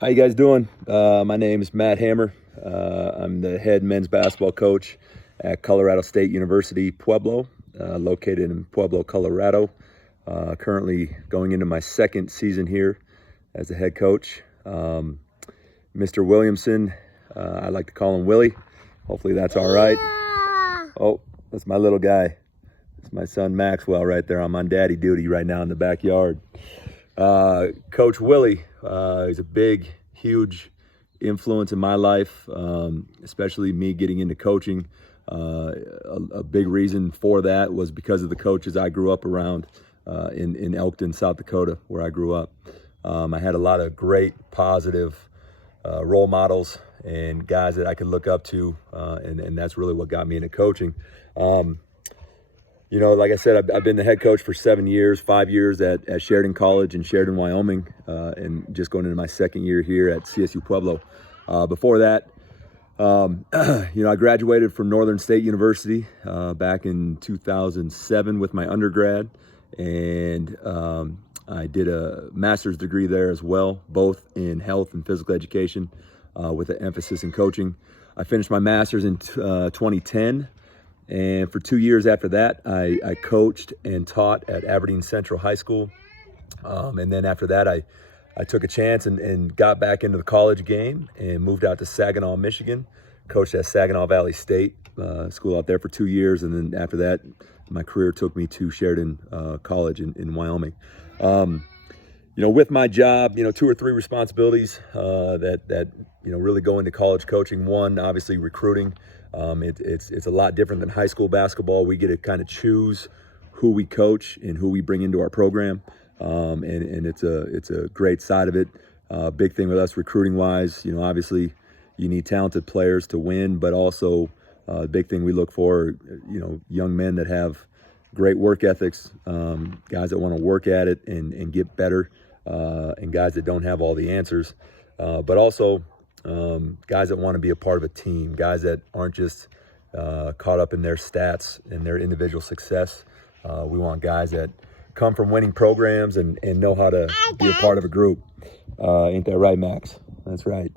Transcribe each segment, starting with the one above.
How you guys doing? My name is Matt Hammer. I'm the head men's basketball coach at Colorado State University, Pueblo, located in Pueblo, Colorado. Currently going into my second season here as the head coach. Mr. Williamson, I like to call him Willie. Hopefully that's all right. Oh, that's my little guy. That's my son Maxwell right there. I'm on daddy duty right now in the backyard. Coach Willie is a big, huge influence in my life, especially me getting into coaching. A big reason for that was because of the coaches I grew up around in Elkton, South Dakota, where I grew up. I had a lot of great, positive role models and guys that I could look up to, and that's really what got me into coaching. Like I said, I've been the head coach for 7 years, 5 years at Sheridan College in Sheridan, Wyoming, and just going into my second year here at CSU Pueblo. Before that, I graduated from Northern State University back in 2007 with my undergrad, and I did a master's degree there as well, both in health and physical education with an emphasis in coaching. I finished my master's in 2010. And for 2 years after that, I coached and taught at Aberdeen Central High School. And then after that, I took a chance and got back into the college game and moved out to Saginaw, Michigan. Coached at Saginaw Valley State school out there for 2 years. And then after that, my career took me to Sheridan College in Wyoming. With my job, 2 or 3 responsibilities that really go into college coaching. One, obviously recruiting. It's a lot different than high school basketball. We get to kind of choose who we coach and who we bring into our program, and it's a great side of it. Big thing with us recruiting wise, obviously you need talented players to win, but also big thing we look for, young men that have great work ethics, guys that want to work at it and get better, and guys that don't have all the answers, but also guys that want to be a part of a team, guys that aren't just caught up in their stats and their individual success. We want guys that come from winning programs and know how to be a part of a group. Ain't that right, Max? That's right.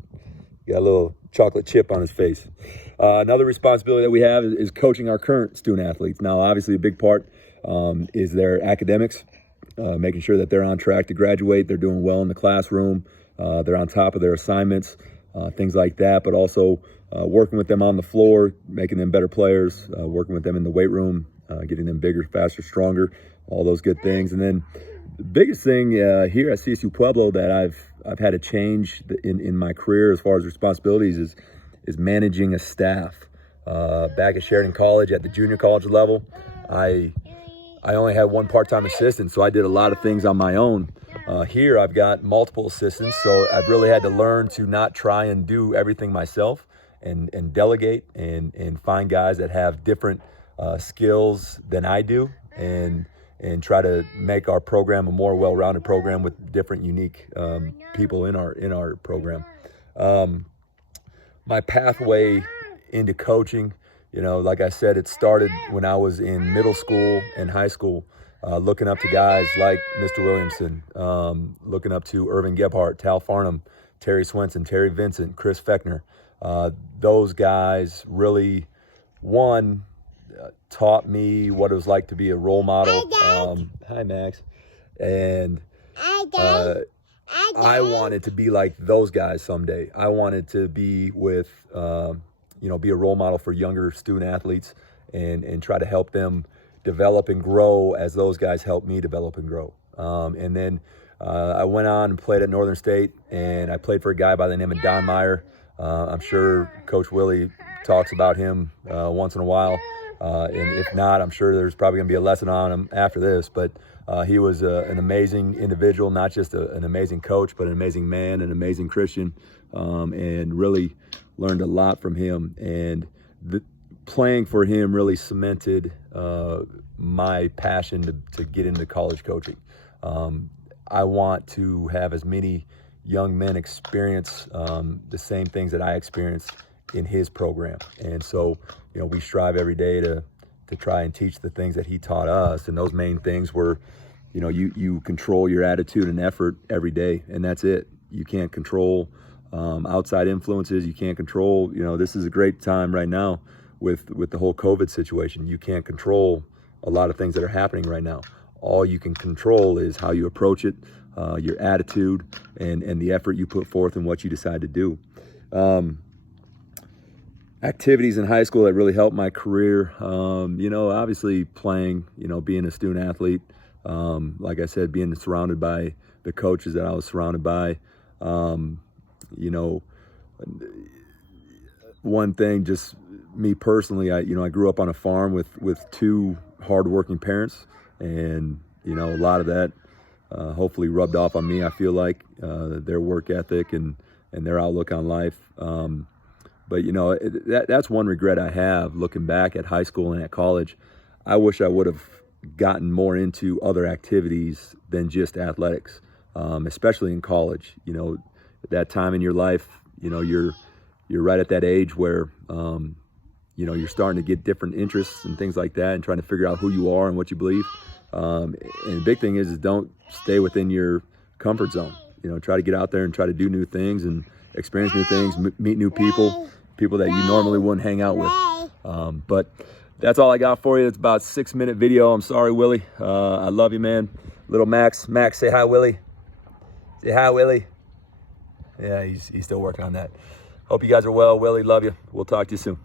Got a little chocolate chip on his face. Another responsibility that we have is coaching our current student athletes. Now, obviously, a big part is their academics, making sure that they're on track to graduate, they're doing well in the classroom, they're on top of their assignments. Things like that, but also working with them on the floor, making them better players, working with them in the weight room, getting them bigger, faster, stronger, all those good things. And then the biggest thing here at CSU Pueblo that I've had to change in my career as far as responsibilities is managing a staff. Back at Sheridan College at the junior college level, I only had one part-time assistant, so I did a lot of things on my own. Here I've got multiple assistants, so I've really had to learn to not try and do everything myself and delegate and find guys that have different skills than I do and try to make our program a more well-rounded program with different unique people in our program. My pathway into coaching, like I said, it started when I was in middle school and high school. Looking up to guys like Mr. Williamson, looking up to Irvin Gebhardt, Tal Farnham, Terry Swenson, Terry Vincent, Chris Fechner. Those guys really, one, taught me what it was like to be a role model. Hi, Max. And I wanted to be like those guys someday. I wanted to be with, be a role model for younger student athletes and try to help them develop and grow as those guys helped me develop and grow. And then I went on and played at Northern State, and I played for a guy by the name of Don Meyer. I'm sure Coach Willie talks about him once in a while. And if not, I'm sure there's probably going to be a lesson on him after this. But he was an amazing individual, not just an amazing coach, but an amazing man, an amazing Christian, and really learned a lot from him. And playing for him really cemented my passion to get into college coaching. I want to have as many young men experience the same things that I experienced in his program. And so, we strive every day to try and teach the things that he taught us. And those main things were, you control your attitude and effort every day, and that's it. you can't control outside influences. You can't control, this is a great time right now with the whole COVID situation. You can't control a lot of things that are happening right now. All you can control is how you approach it, your attitude, and the effort you put forth and what you decide to do. Activities in high school that really helped my career, obviously playing, being a student athlete. Like I said, being surrounded by the coaches that I was surrounded by. One thing, just me personally, I grew up on a farm with two hardworking parents, and a lot of that hopefully rubbed off on me. I feel like their work ethic and their outlook on life. But that's one regret I have looking back at high school and at college. I wish I would have gotten more into other activities than just athletics, especially in college. At that time in your life, you're right at that age where you're starting to get different interests and things like that, and trying to figure out who you are and what you believe. And the big thing is don't stay within your comfort zone. Try to get out there and try to do new things and experience new things, meet new people that you normally wouldn't hang out with. But that's all I got for you. It's about a 6-minute video. I'm sorry, Willie. I love you, man. Little Max. Max, say hi, Willie. Say hi, Willie. Yeah, he's still working on that. Hope you guys are well. Willie, love you. We'll talk to you soon.